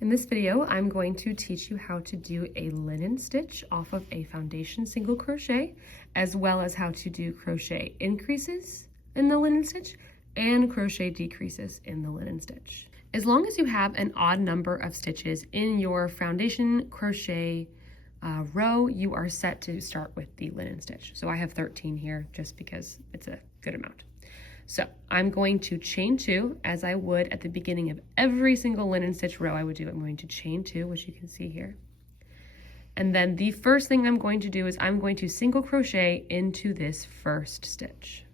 In this video, I'm going to teach you how to do a linen stitch off of a foundation single crochet, as well as how to do crochet increases in the linen stitch and crochet decreases in the linen stitch. As long as you have an odd number of stitches in your foundation crochet row, you are set to start with the linen stitch. So I have 13 here just because it's a good amount. So I'm going to chain 2 as I would at the beginning of every single linen stitch row I would do. I'm going to chain 2, which you can see here. And then the first thing I'm going to do is I'm going to single crochet into this first stitch.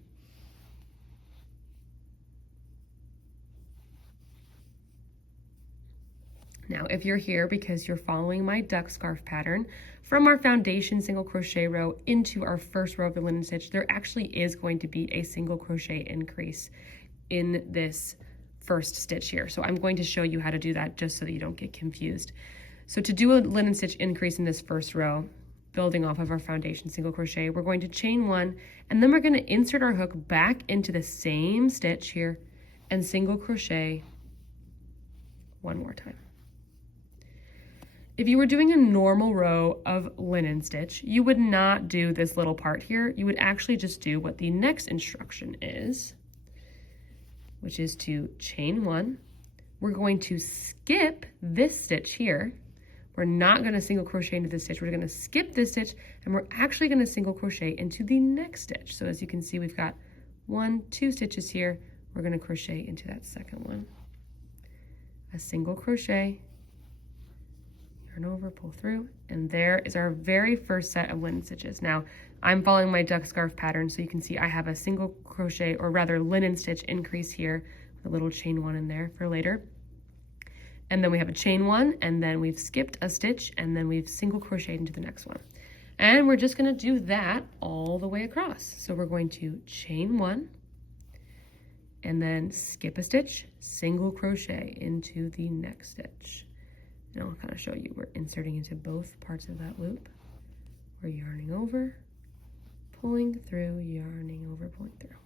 Now, if you're here because you're following my duck scarf pattern from our foundation single crochet row into our first row of the linen stitch, there actually is going to be a single crochet increase in this first stitch here. So I'm going to show you how to do that just so that you don't get confused. So to do a linen stitch increase in this first row, building off of our foundation single crochet, we're going to chain 1, and then we're going to insert our hook back into the same stitch here and single crochet one more time. If you were doing a normal row of linen stitch, you would not do this little part here. You would actually just do what the next instruction is, which is to chain 1. We're going to skip this stitch here. We're not going to single crochet into this stitch. We're going to skip this stitch, and we're actually going to single crochet into the next stitch. So as you can see, we've got 2 stitches here. We're going to crochet into that second one. A single crochet, turn over, pull through, and there is our very first set of linen stitches. Now, I'm following my duck scarf pattern, so you can see I have a single crochet, or rather linen stitch increase here, with a little chain 1 in there for later. And then we have a chain 1, and then we've skipped a stitch, and then we've single crocheted into the next one. And we're just gonna do that all the way across. So we're going to chain 1, and then skip a stitch, single crochet into the next stitch. And I'll kind of show you, we're inserting into both parts of that loop. We're yarning over, pulling through, yarning over, pulling through.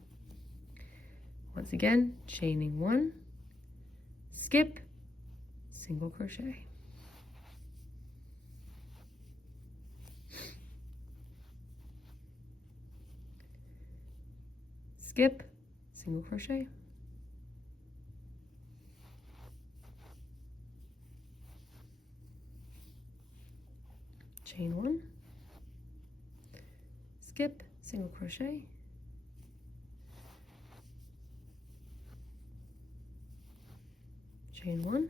Once again, chaining 1, skip, single crochet. Skip, single crochet. Chain 1, skip, single crochet, chain 1,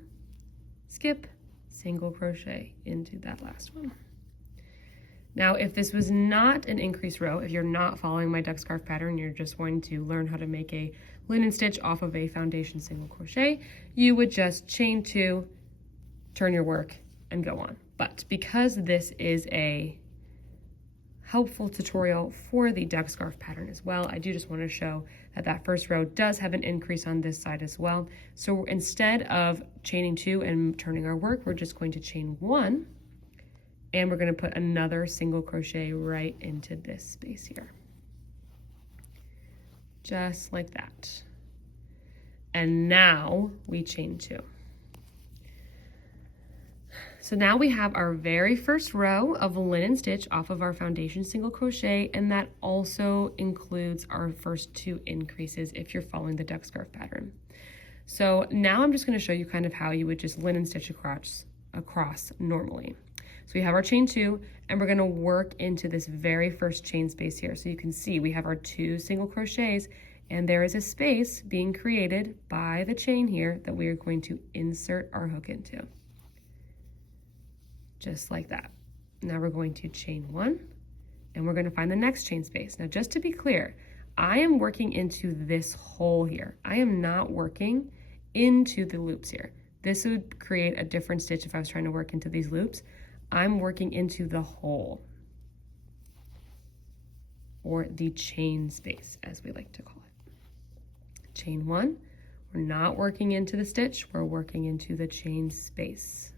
skip, single crochet into that last one. Now, if this was not an increase row, if you're not following my duck scarf pattern, you're just wanting to learn how to make a linen stitch off of a foundation single crochet, you would just chain 2, turn your work, and go on. But because this is a helpful tutorial for the duck scarf pattern as well, I do just want to show that that first row does have an increase on this side as well. So instead of chaining 2 and turning our work, we're just going to chain 1, and we're going to put another single crochet right into this space here. Just like that. And now we chain 2. So now we have our very first row of linen stitch off of our foundation single crochet, and that also includes our first 2 increases if you're following the duck scarf pattern. So now I'm just going to show you kind of how you would just linen stitch across normally. So we have our chain 2, and we're going to work into this very first chain space here. So you can see we have our 2 single crochets, and there is a space being created by the chain here that we are going to insert our hook into. Just like that. Now we're going to chain 1, and we're going to find the next chain space. Now, just to be clear, I am working into this hole here. I am not working into the loops here. This would create a different stitch if I was trying to work into these loops. I'm working into the hole, or the chain space, as we like to call it. Chain 1, we're not working into the stitch, we're working into the chain space.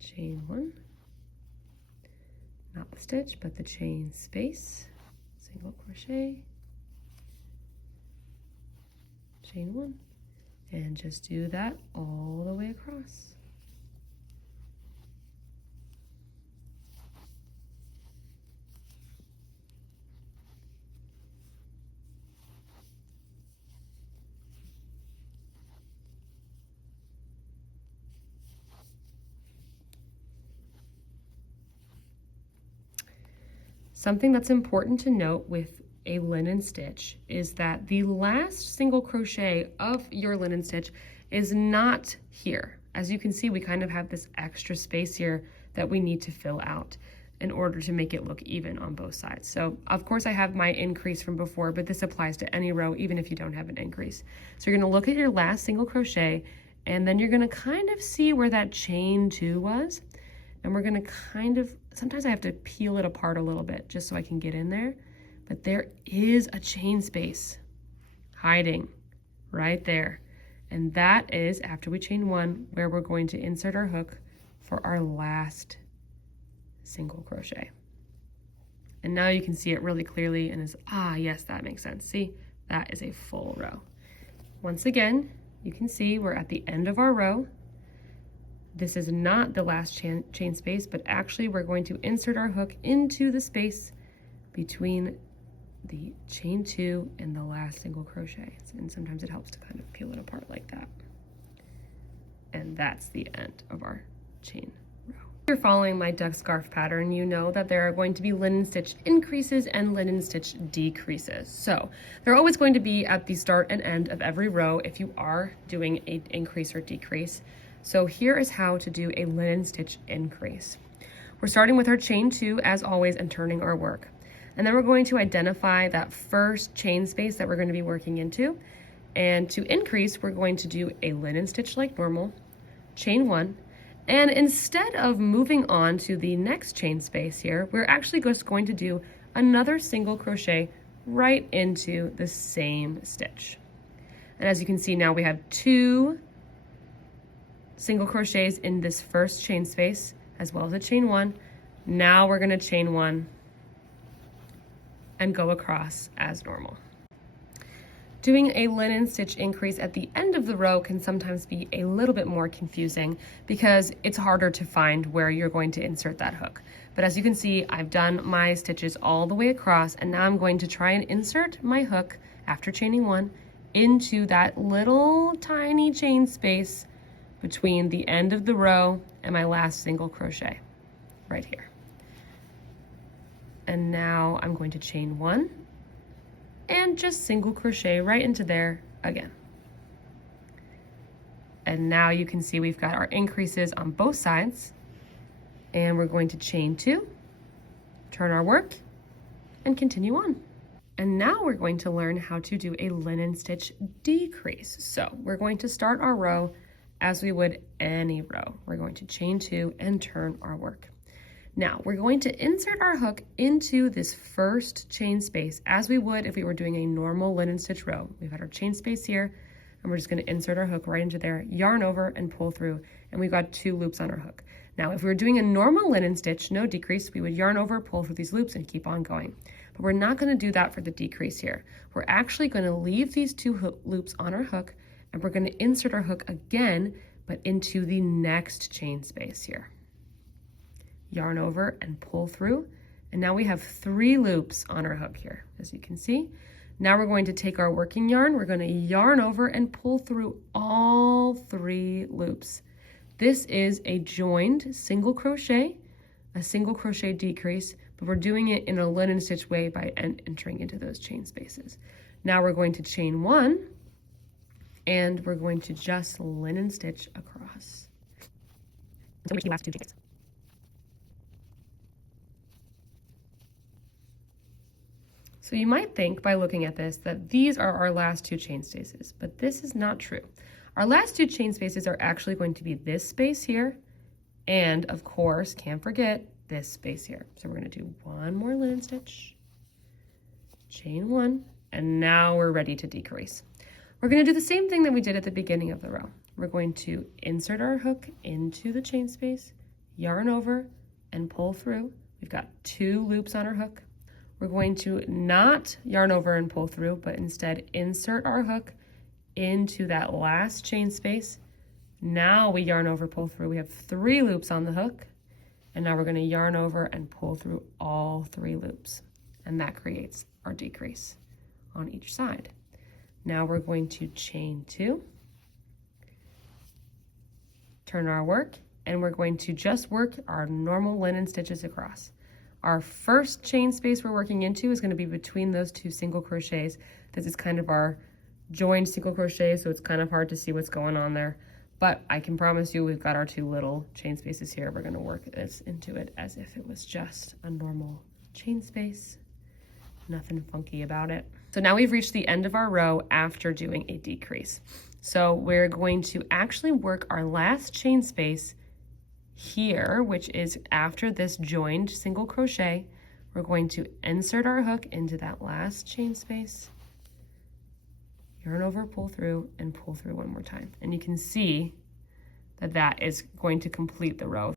Chain 1, not the stitch, but the chain space, single crochet, chain one, and just do that all the way across. Something that's important to note with a linen stitch is that the last single crochet of your linen stitch is not here. As you can see, we kind of have this extra space here that we need to fill out in order to make it look even on both sides. So of course I have my increase from before, but this applies to any row even if you don't have an increase. So you're gonna look at your last single crochet, and then you're gonna kind of see where that chain 2 was. And we're gonna kind of, sometimes I have to peel it apart a little bit just so I can get in there, but there is a chain space hiding right there. And that is after we chain 1, where we're going to insert our hook for our last single crochet. And now you can see it really clearly and is, yes, that makes sense. See, that is a full row. Once again, you can see we're at the end of our row. This is not the last chain space, but actually we're going to insert our hook into the space between the chain 2 and the last single crochet. And sometimes it helps to kind of peel it apart like that. And that's the end of our chain row. If you're following my duck scarf pattern, you know that there are going to be linen stitch increases and linen stitch decreases. So they're always going to be at the start and end of every row if you are doing an increase or decrease. So here is how to do a linen stitch increase. We're starting with our chain 2 as always and turning our work. And then we're going to identify that first chain space that we're going to be working into. And to increase, we're going to do a linen stitch like normal, chain 1. And instead of moving on to the next chain space here, we're actually just going to do another single crochet right into the same stitch. And as you can see now, we have 2 single crochets in this first chain space as well as a chain 1. Now we're going to chain 1 and go across as normal. Doing a linen stitch increase at the end of the row can sometimes be a little bit more confusing because it's harder to find where you're going to insert that hook. But as you can see, I've done my stitches all the way across, and now I'm going to try and insert my hook after chaining 1 into that little tiny chain space between the end of the row and my last single crochet right here. And now I'm going to chain 1 and just single crochet right into there again. And now you can see we've got our increases on both sides, and we're going to chain 2, turn our work, and continue on. And now we're going to learn how to do a linen stitch decrease. So we're going to start our row as we would any row. We're going to chain 2 and turn our work. Now we're going to insert our hook into this first chain space as we would if we were doing a normal linen stitch row. We've got our chain space here, and we're just going to insert our hook right into there, yarn over and pull through, and we've got 2 loops on our hook. Now if we were doing a normal linen stitch, no decrease, we would yarn over, pull through these loops, and keep on going. But we're not going to do that for the decrease here. We're actually going to leave these 2 loops on our hook, and we're going to insert our hook again, but into the next chain space here. Yarn over and pull through, and now we have 3 loops on our hook here, as you can see. Now we're going to take our working yarn, we're going to yarn over and pull through all 3 loops. This is a joined single crochet, a single crochet decrease, but we're doing it in a linen stitch way by entering into those chain spaces. Now we're going to chain 1, and we're going to just linen stitch across. So we last 2 chains. So you might think by looking at this that these are our last 2 chain spaces, but this is not true. Our last 2 chain spaces are actually going to be this space here, and of course, can't forget this space here. So we're going to do 1 more linen stitch, chain 1, and now we're ready to decrease. We're going to do the same thing that we did at the beginning of the row. We're going to insert our hook into the chain space, yarn over, and pull through. We've got 2 loops on our hook. We're going to not yarn over and pull through, but instead insert our hook into that last chain space. Now we yarn over, pull through. We have 3 loops on the hook, and now we're going to yarn over and pull through all 3 loops, and that creates our decrease on each side. Now we're going to chain 2, turn our work, and we're going to just work our normal linen stitches across. Our first chain space we're working into is going to be between those 2 single crochets. This is kind of our joined single crochet, so it's kind of hard to see what's going on there. But I can promise you we've got our 2 little chain spaces here. We're going to work this into it as if it was just a normal chain space. Nothing funky about it. So now we've reached the end of our row after doing a decrease. So we're going to actually work our last chain space here, which is after this joined single crochet. We're going to insert our hook into that last chain space, yarn over, pull through, and pull through one more time. And you can see that that is going to complete the row.